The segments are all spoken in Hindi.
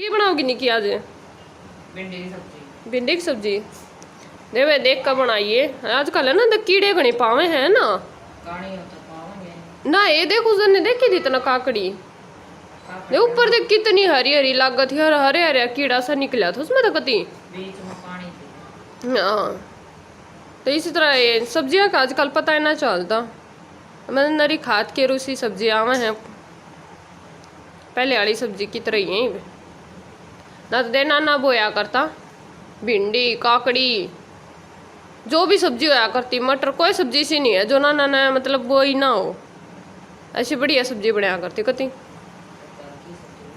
की बनाओगी निकी आज? भिंडी की सब्जी। भिंडी की सब्जी देवे देख कर बनाइए। आजकल है ना तो कीड़े घने पावे हैं ना। काणी होता पाओगे ना ये देख उस दिन ने देखी थी इतना काकड़ी। दे ऊपर देख कितनी हरी हरी लागत है, हरे हरे कीड़ा सा निकला था उसमें तो कती। बीच में पानी थी। हाँ तो इसी तरह ये सब्जियां का आजकल पता ही ना चलता। मैंने नरी खाद के रूसी सब्जी आवे हैं पहले वाली सब्जी की तरह ही है ना। तो देना ना बोया करता भिंडी काकड़ी जो भी सब्जी होया करती, मटर कोई सब्जी सी नहीं है जो ना ना मतलब वो ही ना हो। ऐसी बढ़िया सब्जी बनाया करती कती।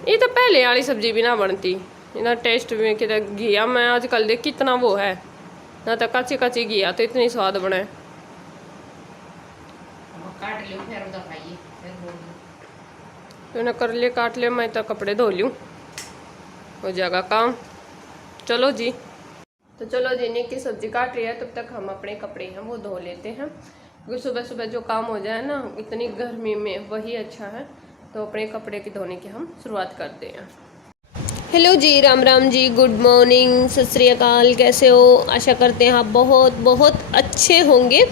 ये तो पहले वाली सब्जी भी ना बनती इतना टेस्ट में कि घिया में आजकल देख कितना वो है ना। तो कच्ची कच्ची घिया तो इतनी स्वाद बने। काट लियो फिर उधर खाइए फिर बोल तो ना कर ले काट ले, मैं तो कपड़े धो लूँ हो जाएगा काम। चलो जी तो चलो जी निकी सब्जी काट रही है तब तक हम अपने कपड़े हैं वो धो लेते हैं क्योंकि सुबह सुबह जो काम हो जाए ना इतनी गर्मी में वही अच्छा है। तो अपने कपड़े की धोने की हम शुरुआत करते हैं। हेलो जी, राम राम जी, गुड मॉर्निंग, सत श्री अकाल। कैसे हो? आशा करते हैं आप बहुत बहुत अच्छे होंगे।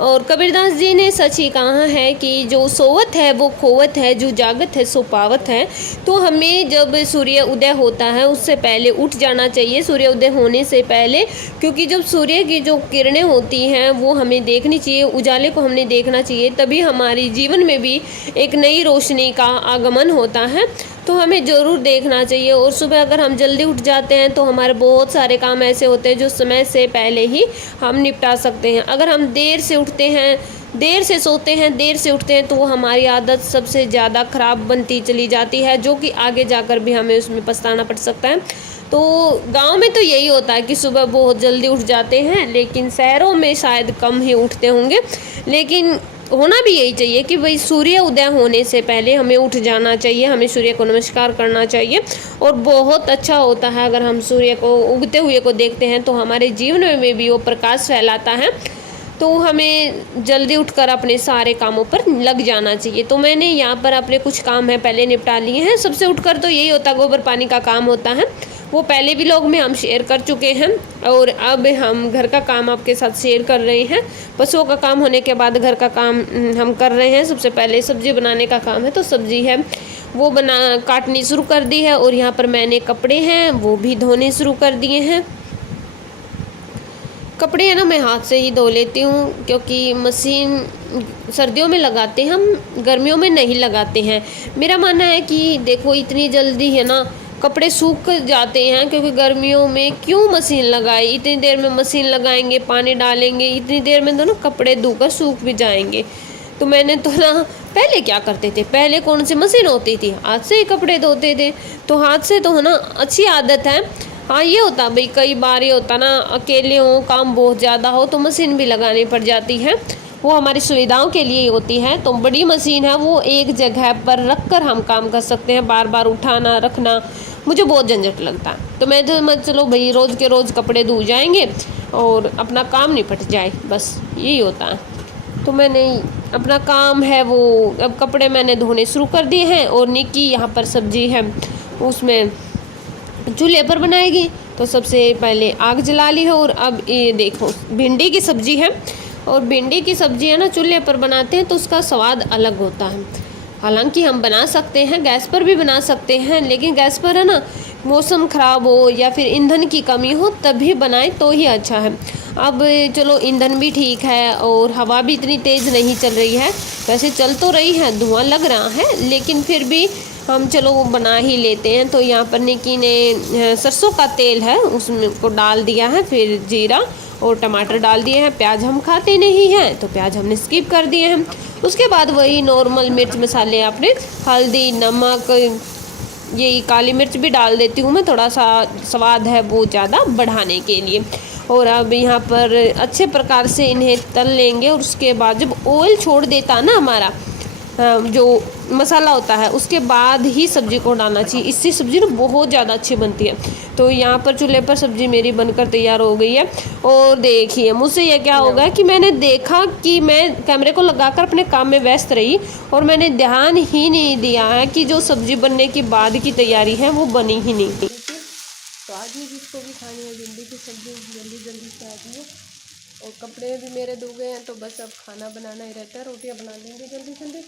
और कबीरदास जी ने सच ही कहा है कि जो सोवत है वो खोवत है, जो जागत है सो पावत है। तो हमें जब सूर्य उदय होता है उससे पहले उठ जाना चाहिए, सूर्य उदय होने से पहले, क्योंकि जब सूर्य की जो किरणें होती हैं वो हमें देखनी चाहिए, उजाले को हमने देखना चाहिए, तभी हमारी जीवन में भी एक नई रोशनी का आगमन होता है। तो हमें ज़रूर देखना चाहिए। और सुबह अगर हम जल्दी उठ जाते हैं तो हमारे बहुत सारे काम ऐसे होते हैं जो समय से पहले ही हम निपटा सकते हैं। अगर हम देर से उठते हैं, देर से सोते हैं, देर से उठते हैं तो वो हमारी आदत सबसे ज़्यादा ख़राब बनती चली जाती है, जो कि आगे जाकर भी हमें उसमें पछताना पड़ सकता है। तो गांव में तो यही होता है कि सुबह बहुत जल्दी उठ जाते हैं, लेकिन शहरों में शायद कम ही उठते होंगे। लेकिन होना भी यही चाहिए कि भाई सूर्य उदय होने से पहले हमें उठ जाना चाहिए, हमें सूर्य को नमस्कार करना चाहिए। और बहुत अच्छा होता है अगर हम सूर्य को उगते हुए को देखते हैं तो हमारे जीवन में भी वो प्रकाश फैलाता है। तो हमें जल्दी उठकर अपने सारे कामों पर लग जाना चाहिए। तो मैंने यहाँ पर अपने कुछ काम है पहले निपटा लिए हैं। सबसे उठकर तो यही होता है गोबर पानी का काम होता है, वो पहले भी व्लॉग में हम शेयर कर चुके हैं। और अब हम घर का काम आपके साथ शेयर कर रहे हैं। पशुओं का काम होने के बाद घर का काम हम कर रहे हैं। सबसे पहले सब्जी बनाने का काम है, तो सब्जी है वो काटनी शुरू कर दी है। और यहाँ पर मैंने कपड़े हैं वो भी धोने शुरू कर दिए हैं। कपड़े है ना मैं हाथ से ही धो लेती हूँ, क्योंकि मशीन सर्दियों में लगाते हैं हम, गर्मियों में नहीं लगाते हैं। मेरा मानना है कि देखो इतनी जल्दी है ना कपड़े सूख जाते हैं, क्योंकि गर्मियों में क्यों मशीन लगाए, इतनी देर में मशीन लगाएंगे, पानी डालेंगे, इतनी देर में तो ना कपड़े धोकर सूख भी जाएंगे। तो मैंने तो ना पहले क्या करते थे, पहले कौन सी मशीन होती थी, हाथ से ही कपड़े धोते थे। तो हाथ से तो है ना अच्छी आदत है। हाँ ये होता भाई कई बार ये होता ना अकेले हो, काम बहुत ज़्यादा हो तो मशीन भी लगानी पड़ जाती है, वो हमारी सुविधाओं के लिए ही होती है। तो बड़ी मशीन है वो एक जगह पर रख कर हम काम कर सकते हैं, बार बार उठाना रखना मुझे बहुत झंझट लगता है। तो मैं चलो भाई रोज़ के रोज़ कपड़े धो जाएंगे और अपना काम निपट जाए, बस यही होता है। तो मैंने अपना काम है वो अब कपड़े मैंने धोने शुरू कर दिए हैं। और निकी यहाँ पर सब्जी है उसमें चूल्हे पर बनाएगी, तो सबसे पहले आग जला ली है। और अब ये देखो भिंडी की सब्जी है, और भिंडी की सब्जी है ना चूल्हे पर बनाते हैं तो उसका स्वाद अलग होता है। हालांकि हम बना सकते हैं गैस पर भी बना सकते हैं, लेकिन गैस पर है ना मौसम ख़राब हो या फिर ईंधन की कमी हो तभी बनाए तो ही अच्छा है। अब चलो ईंधन भी ठीक है और हवा भी इतनी तेज़ नहीं चल रही है, वैसे चल तो रही है, धुआं लग रहा है, लेकिन फिर भी हम चलो वो बना ही लेते हैं। तो यहाँ पर निकी ने सरसों का तेल है उसमें को डाल दिया है, फिर जीरा और टमाटर डाल दिए हैं। प्याज हम खाते नहीं हैं तो प्याज हमने स्किप कर दिए हैं। उसके बाद वही नॉर्मल मिर्च मसाले अपने हल्दी नमक, यही काली मिर्च भी डाल देती हूँ मैं, थोड़ा सा स्वाद है वो ज़्यादा बढ़ाने के लिए। और अब यहाँ पर अच्छे प्रकार से इन्हें तल लेंगे। और उसके बाद जब ऑयल छोड़ देता ना हमारा जो मसाला होता है उसके बाद ही सब्ज़ी को डालना चाहिए। इससे सब्ज़ी ना बहुत ज़्यादा अच्छी बनती है। तो यहाँ पर चूल्हे पर सब्ज़ी मेरी बनकर तैयार हो गई है। और देखिए मुझसे ये क्या हो गया कि मैंने देखा कि मैं कैमरे को लगाकर अपने काम में व्यस्त रही और मैंने ध्यान ही नहीं दिया है कि जो सब्ज़ी बनने के बाद की तैयारी है वो बनी ही नहीं। तो आज ही जिसको भी खानी है भिंडी की सब्ज़ी जल्दी जल्दी से आ जाइए। और कपड़े भी मेरे धो गए हैं तो बस अब खाना बनाना ही रहता है। रोटियां बना लेंगे जल्दी जल्दी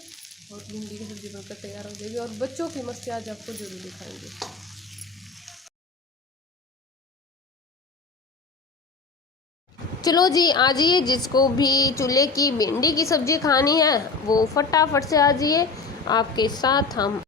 और भिंडी की सब्ज़ी बनकर तैयार हो जाएगी। और बच्चों की मस्ती आज आपको जरूर दिखाएंगे। चलो जी आ जाइए, जिसको भी चूल्हे की भिंडी की सब्ज़ी खानी है वो फटाफट से आ जाइए। आपके साथ हम